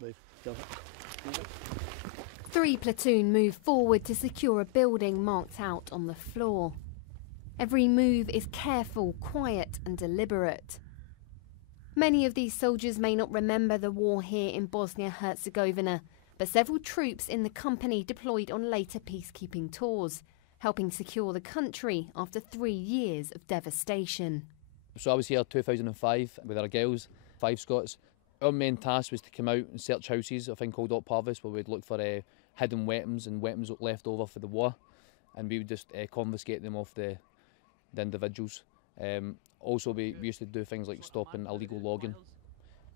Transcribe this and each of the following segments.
Move. 3 platoon move forward to secure a building marked out on the floor. Every move is careful, quiet and deliberate. Many of these soldiers may not remember the war here in Bosnia Herzegovina, but several troops in the company deployed on later peacekeeping tours, helping secure the country after 3 years of devastation. So I was here in 2005 with our girls, 5 Scots. Our main task was to come out and search houses, a thing called Op Parvis, where we'd look for hidden weapons and weapons left over for the war, and we would just confiscate them off the individuals. Also, we used to do things like stopping illegal logging,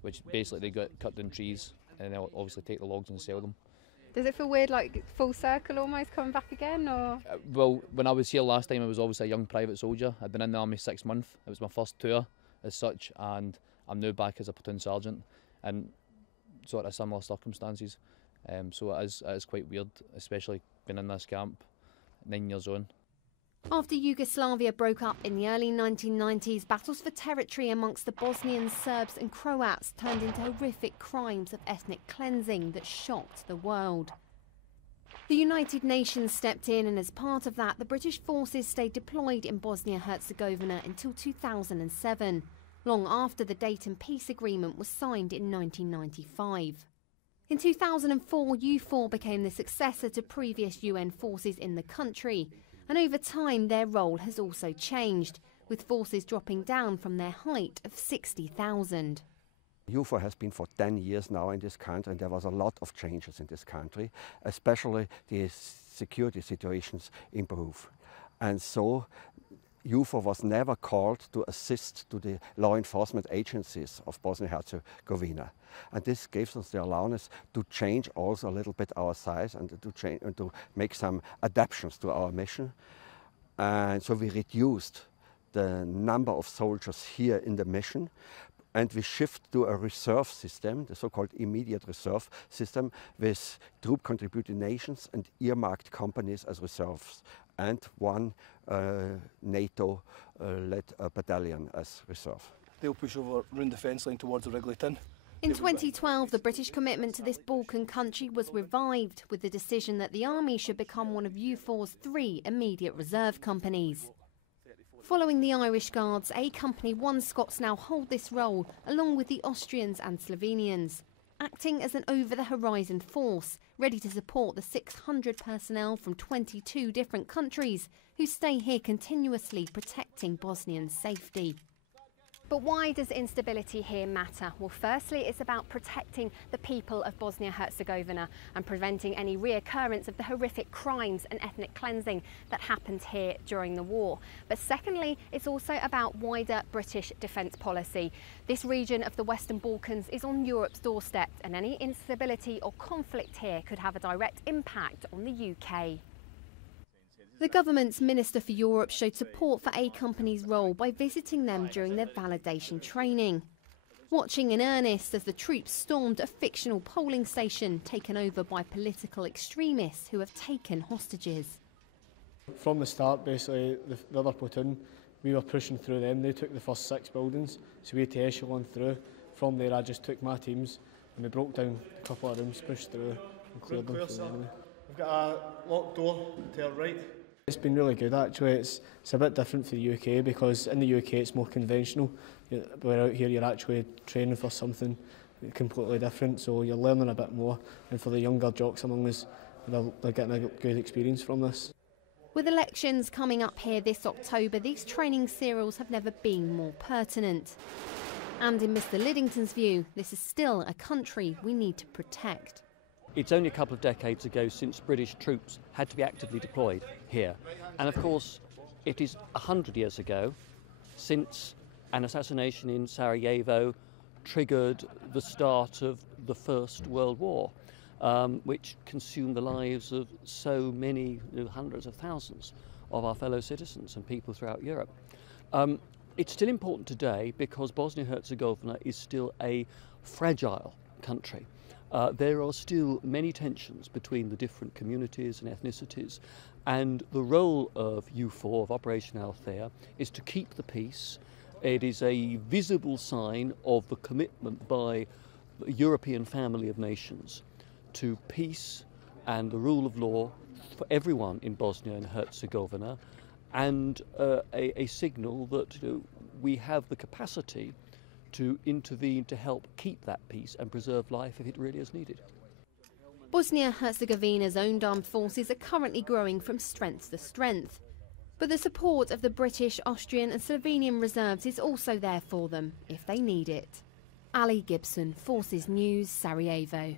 which basically they got cut down trees and they'll obviously take the logs and sell them. Does it feel weird, like full circle almost coming back again, or? Well, when I was here last time, I was obviously a young private soldier. I'd been in the army 6 months. It was my first tour as such, and I'm now back as a platoon sergeant, and sort of similar circumstances. So it is quite weird, especially being in this camp 9 years on. After Yugoslavia broke up in the early 1990s, battles for territory amongst the Bosnians, Serbs and Croats turned into horrific crimes of ethnic cleansing that shocked the world. The United Nations stepped in, and as part of that, the British forces stayed deployed in Bosnia-Herzegovina until 2007, long after the Dayton Peace Agreement was signed in 1995. In 2004, U4 became the successor to previous UN forces in the country. And over time, their role has also changed, with forces dropping down from their height of 60,000. UFO has been for 10 years now in this country, and there was a lot of changes in this country, especially the security situations improve. And so UFO was never called to assist to the law enforcement agencies of Bosnia-Herzegovina. And this gives us the allowance to change also a little bit our size and to make some adaptations to our mission. And so we reduced the number of soldiers here in the mission, and we shift to a reserve system, the so-called immediate reserve system, with troop contributing nations and earmarked companies as reserves, and one NATO-led battalion as reserve. They'll push over round the fence line towards the Wrigley Tin. In 2012, the British commitment to this Balkan country was revived with the decision that the army should become one of U4's 3 immediate reserve companies. Following the Irish Guards, A Company 1 Scots now hold this role, along with the Austrians and Slovenians, acting as an over-the-horizon force, ready to support the 600 personnel from 22 different countries who stay here continuously protecting Bosnian safety. But why does instability here matter? Well, firstly, it's about protecting the people of Bosnia-Herzegovina and preventing any reoccurrence of the horrific crimes and ethnic cleansing that happened here during the war. But secondly, it's also about wider British defence policy. This region of the Western Balkans is on Europe's doorstep, and any instability or conflict here could have a direct impact on the UK. The government's Minister for Europe showed support for A Company's role by visiting them during their validation training, watching in earnest as the troops stormed a fictional polling station taken over by political extremists who have taken hostages. From the start, basically, the other platoon, we were pushing through them. They took the first 6 buildings, so we had to echelon through. From there, I just took my teams and we broke down a couple of rooms, pushed through and cleared them through the enemy. We've got a locked door to our right. It's been really good actually. It's a bit different for the UK, because in the UK it's more conventional, but out here you're actually training for something completely different, so you're learning a bit more, and for the younger jocks among us, they're getting a good experience from this. With elections coming up here this October, these training serials have never been more pertinent. And in Mr Liddington's view, this is still a country we need to protect. It's only a couple of decades ago since British troops had to be actively deployed here. And of course, it is 100 years ago since an assassination in Sarajevo triggered the start of the First World War, which consumed the lives of so many, hundreds of thousands of our fellow citizens and people throughout Europe. It's still important today because Bosnia-Herzegovina is still a fragile country. There are still many tensions between the different communities and ethnicities, and the role of U4, of Operation Althea, is to keep the peace. It is a visible sign of the commitment by European family of nations to peace and the rule of law for everyone in Bosnia and Herzegovina, and a signal that we have the capacity to intervene to help keep that peace and preserve life if it really is needed. Bosnia-Herzegovina's owned armed forces are currently growing from strength to strength. But the support of the British, Austrian and Slovenian reserves is also there for them if they need it. Ali Gibson, Forces News, Sarajevo.